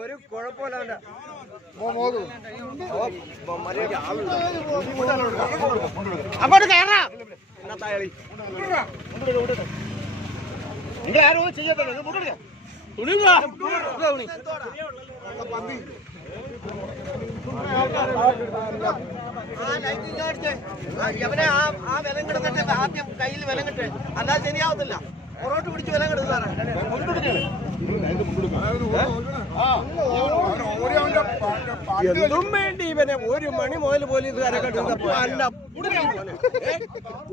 ഒരു കുഴപ്പമില്ല. അങ്ങോട്ട് കയറാ നിങ്ങൾ ആരോ ചെയ്യത്തില്ല. അവനെ ആ വിലം കിടന്നിട്ട് ആദ്യം കയ്യിൽ വിലം കിട്ടെ, അല്ലാതെ ശരിയാവത്തില്ല. പൊറോട്ട് പിടിച്ച് വിലം കിടന്നു. എന്തും വേണ്ടി ഇവനെ 1 മണി മുതൽ പോലീസുകാരെ കണ്ടപ്പോ അല്ല,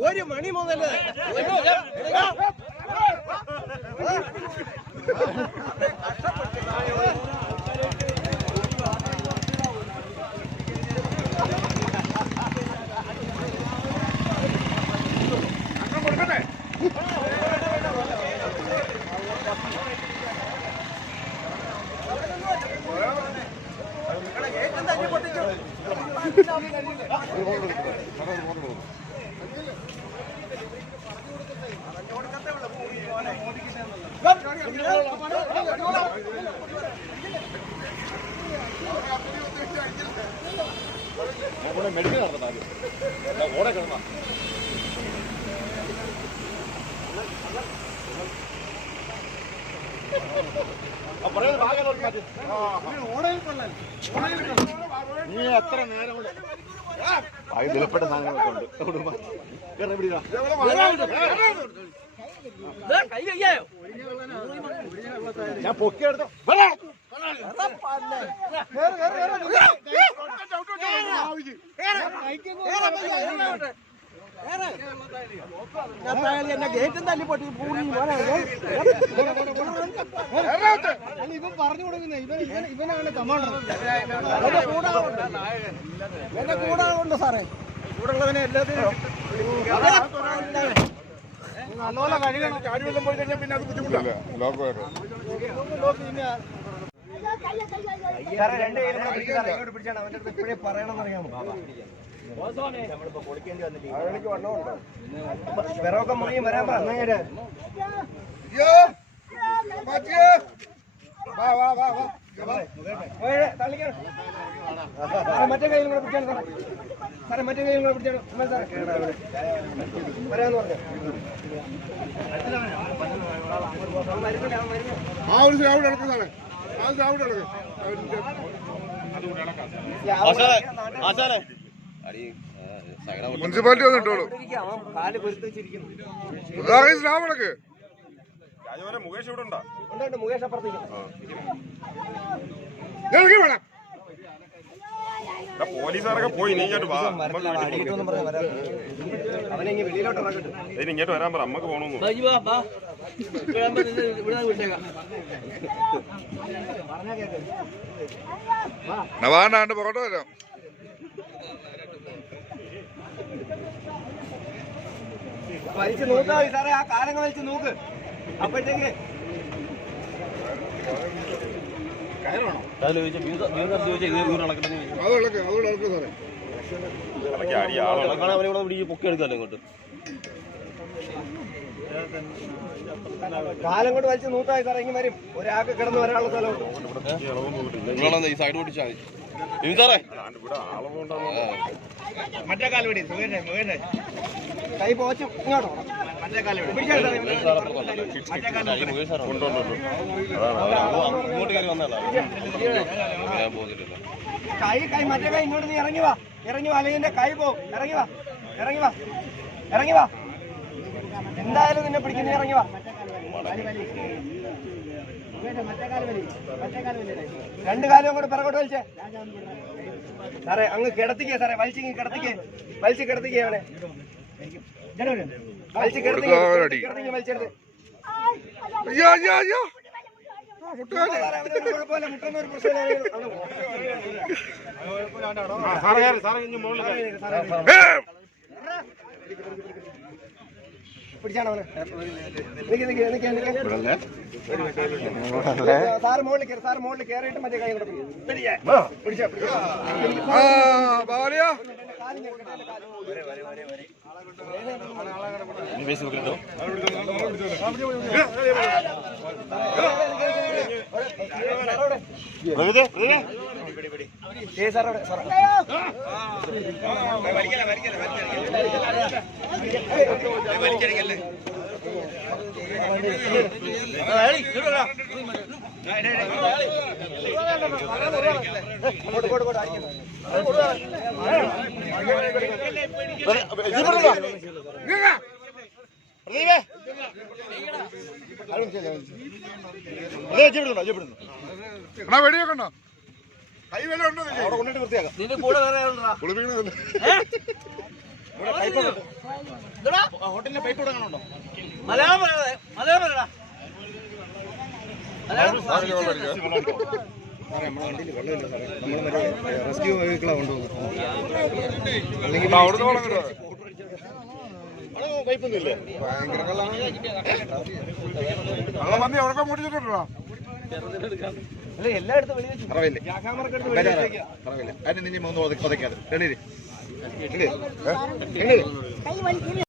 1 മണി മുതൽ മെഡിക്കൽ നടത്താൻ ഓടെ കിടന്ന നീ എത്ര നേരം വിലപ്പെട്ട സാധനങ്ങളൊക്കെ ഉണ്ട്. ഞാൻ പൊക്കിയെടുത്തോ. എന്നെ ഗേറ്റും തല്ലി പൊട്ടി ഇവൻ പറഞ്ഞു കൊടുക്കുന്ന ഇവനാണ് കമാൻഡർ. എന്നെ കൂടാറുണ്ട് സാറേ. കൂടെയുള്ളവനെ എല്ലാത്തിനും നല്ലപോലെ കഴുകണം. ചാടിവെള്ളം പോയി കഴിഞ്ഞാൽ പിന്നെ അത് ബുദ്ധിമുട്ടല്ല. സാറേ 2 കയ്യിലും ഇങ്ങോട്ട് പിടിച്ചാണ്. അവൻ്റെ അടുത്ത് ഇപ്പോഴേ പറയണമെന്നറിയാമോ? നമ്മളിപ്പോ പൊളിക്കേണ്ടി വന്നിട്ട് വിറകൊക്കെ മുറിയും വരാൻ പറഞ്ഞു. മറ്റേ കയ്യിലും കൂടെ പിടിച്ചാണ് സാറേ. മറ്റേ കയ്യിലും കൂടെ പിടിച്ചാണ് വരാന്ന് പറഞ്ഞു. മുനിസിപ്പാലിറ്റി വന്നിട്ടോളൂ. കാല് പൊരുത്തി വെച്ചിരിക്കുന്നു. മുകേഷ് ഇവിടെ ഉണ്ടോ? ഉണ്ട്. മുകേഷ് അപ്പുറത്തേക്ക്. പോലീസുകാരൊക്കെ പോയി. നീ ഇങ്ങോട്ട് വാ. അവനെ വെളിയിലോട്ട് ഇറങ്ങട്ടെ. ഇങ്ങോട്ട് വരാൻ പറ. അമ്മക്ക് പോണോന്ന്. വാണ്ടാണ്ട് പുറത്തോട്ട് വരാം. വലിച്ചു നോക്കാ സാറേ. ആ കാലങ്ങൾ വലിച്ചു നോക്ക്. അപ്പോഴത്തേക്ക് പൊക്കിയെടുക്കാല്ലോ ഇങ്ങോട്ട്. കാലം കൊണ്ട് വലിച്ചു നൂത്തായി സാറേ. ഇങ്ങനെ വരും. ഒരാൾക്ക് കിടന്ന് വരാനുള്ള സ്ഥലമുണ്ട്. ഈ സൈഡ് പൊട്ടിച്ചാൽ മതി സാറേ. മറ്റേ കാല് പിടി. കൈ പോച്ചും ഇങ്ങോട്ടോ. മറ്റേ കാല് ഇങ്ങോട്ട് കയറി വന്നല്ല കൈ മറ്റേ കൈ ഇങ്ങോട്ട്. നീ ഇറങ്ങി വാ. അല്ലെങ്കിൽ കൈ പോവും. ഇറങ്ങി വാ. എന്തായാലും നിന്നെ പിടിക്കുന്ന. ഇറങ്ങി വാ. രണ്ട് കാലും അങ്ങോട്ട് പിറകോട്ട് വലിച്ചേ സാറേ. അങ്ങ് കിടത്തിക്കേ സാറേ. വലിച്ച് കിടത്തിക്കേ അവനെ. വലിച്ചെടുത്ത് കുഴപ്പമില്ല. മുട്ടുന്ന ഒരു പിടിച്ചാണോ അവനെ? സാറ് മുകളിൽ കയറിയിട്ട് മറ്റേ കൈ കൊണ്ട് പിടിച്ചാ. ഫേസ്ബുക്കിലുണ്ടോ? സാറോട് വലിക്കല്ലേ വെടിയൊക്കെ ഉണ്ടോ കൈ വേല ഉണ്ടോ അവിടെ കൊണ്ടിട്ട് വൃത്തിയാക്കാം ഹോട്ടലിലെ പൈപ്പ് കൊടുക്കണുണ്ടോ റെസ്ക്യൂ വെഹിക്കിളാണ് കൊണ്ടുപോകുന്നത് അവിടുന്ന് വെള്ളം കിട്ടുമോ പൈപ്പൊന്നുമില്ലേ വെള്ളം വന്നി അവിടെ മുടിച്ചിട്ടുണ്ടോ അല്ല എല്ലായിടത്തും വെളിയിൽ പറവില്ല വെച്ച് അതിന് നീ 3 ഉതയ്ക്കാതെ